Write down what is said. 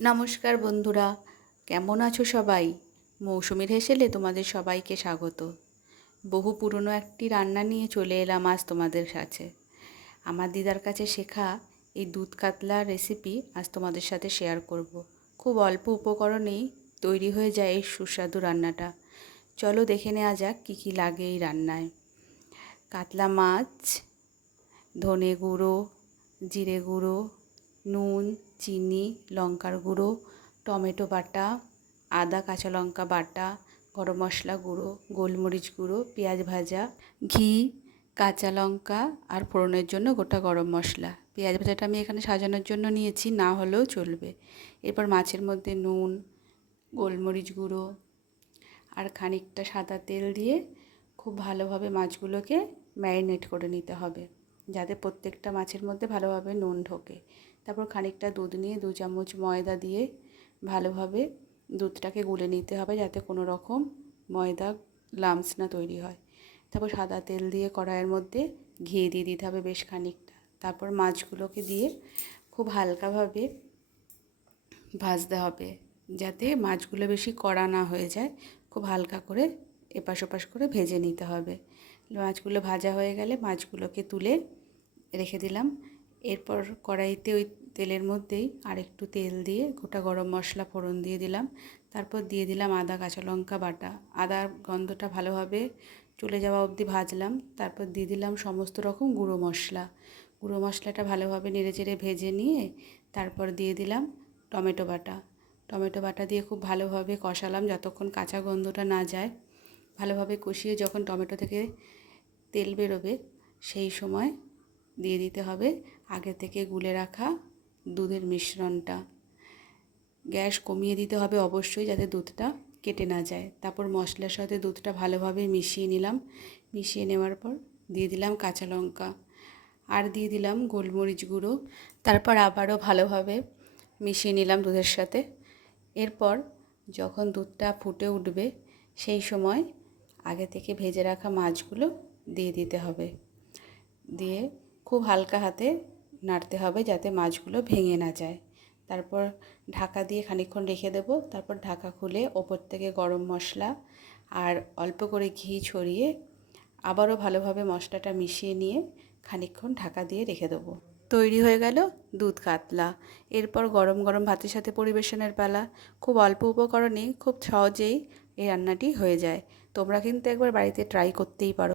নমস্কার বন্ধুরা, কেমন আছো সবাই? মৌসুমীর হেসেলে তোমাদের সবাইকে স্বাগত। বহু পুরনো একটি রান্না নিয়ে চলে এলাম আজ তোমাদের কাছে। আমার দিদার কাছে শেখা এই দুধ কাতলার রেসিপি আজ তোমাদের সাথে শেয়ার করব। খুব অল্প উপকরণেই তৈরি হয়ে যায় এই সুস্বাদু রান্নাটা। চলো দেখে নেওয়া যাক কী কী লাগে এই রান্নায়। কাতলা মাছ, ধনে গুঁড়ো, জিরে গুঁড়ো, নুন, চিনি, লঙ্কার গুঁড়ো, টমেটো বাটা, আদা কাঁচা লঙ্কা বাটা, গরম মশলা গুঁড়ো, গোলমরিচ গুঁড়ো, পেঁয়াজ ভাজা, ঘি, কাঁচা লঙ্কা আর ফোড়নের জন্য গোটা গরম মশলা। পেঁয়াজ ভাজাটা আমি এখানে সাজানোর জন্য নিয়েছি, না হলেও চলবে। এরপর মাছের মধ্যে নুন, গোলমরিচ গুঁড়ো আর খানিকটা সাদা তেল দিয়ে খুব ভালোভাবে মাছগুলোকে ম্যারিনেট করে নিতে হবে, যাতে প্রত্যেকটা মাছের মধ্যে ভালোভাবে নুন ঢোকে। তারপর খানিকটা দুধ নিয়ে 2 চামচ ময়দা দিয়ে ভালোভাবে দুধটাকে গুলে নিতে হবে, যাতে কোনো রকম ময়দা লাম্পস না তৈরি হয়। তারপর সাদা তেল দিয়ে কড়াইয়ের মধ্যে ঘি দিয়ে দিতে হবে বেশ খানিকটা। তারপর মাছগুলোকে দিয়ে খুব হালকাভাবে ভাজতে হবে, যাতে মাছগুলো বেশি কড়া না হয়ে যায়। খুব হালকা করে এপাশ ওপাশ করে ভেজে নিতে হবে। মাছগুলো ভাজা হয়ে গেলে মাছগুলোকে তুলে রেখে দিলাম। এরপর কড়াইতে ওই তেলের মধ্যেই আরেকটু তেল দিয়ে গোটা গরম মশলা ফোড়ন দিয়ে দিলাম। তারপর দিয়ে দিলাম আদা কাঁচা লঙ্কা বাটা। আদার গন্ধটা ভালোভাবে চলে যাওয়া অবধি ভাজলাম। তারপর দিয়ে দিলাম সমস্ত রকম গুঁড়ো মশলা। গুঁড়ো মশলাটা ভালোভাবে নেড়েচেড়ে ভেজে নিয়ে তারপর দিয়ে দিলাম টমেটো বাটা। টমেটো বাটা দিয়ে খুব ভালোভাবে কষালাম যতক্ষণ কাঁচা গন্ধটা না যায়। ভালোভাবে কষিয়ে যখন টমেটো থেকে তেল বেরোবে সেই সময় দিয়ে দিতে হবে আগে থেকে গুলে রাখা দুধের মিশ্রণটা। গ্যাস কমিয়ে দিতে হবে অবশ্যই, যাতে দুধটা কেটে না যায়। তারপর মশলার সাথে দুধটা ভালোভাবে মিশিয়ে নিলাম। মিশিয়ে নেওয়ার পর দিয়ে দিলাম কাঁচা লঙ্কা আর দিয়ে দিলাম গোলমরিচ গুঁড়ো। তারপর আবারও ভালোভাবে মিশিয়ে নিলাম দুধের সাথে। এরপর যখন দুধটা ফুটে উঠবে সেই সময় আগে থেকে ভেজে রাখা মাছগুলো দিয়ে দিতে হবে। দিয়ে খুব হালকা হাতে নাড়তে হবে, যাতে মাছগুলো ভেঙে না যায়। তারপর ঢাকা দিয়ে খানিকক্ষণ রেখে দেব। তারপর ঢাকা খুলে ওপর থেকে গরম মশলা আর অল্প করে ঘি ছড়িয়ে আবারও ভালোভাবে মশলাটা মিশিয়ে নিয়ে খানিকক্ষণ ঢাকা দিয়ে রেখে দেবো। তৈরি হয়ে গেল দুধ কাতলা। এরপর গরম গরম ভাতের সাথে পরিবেশনের পালা। খুব অল্প উপকরণেই খুব সহজেই এই রান্নাটি হয়ে যায়। তোমরা কিন্তু একবার বাড়িতে ট্রাই করতেই পারো।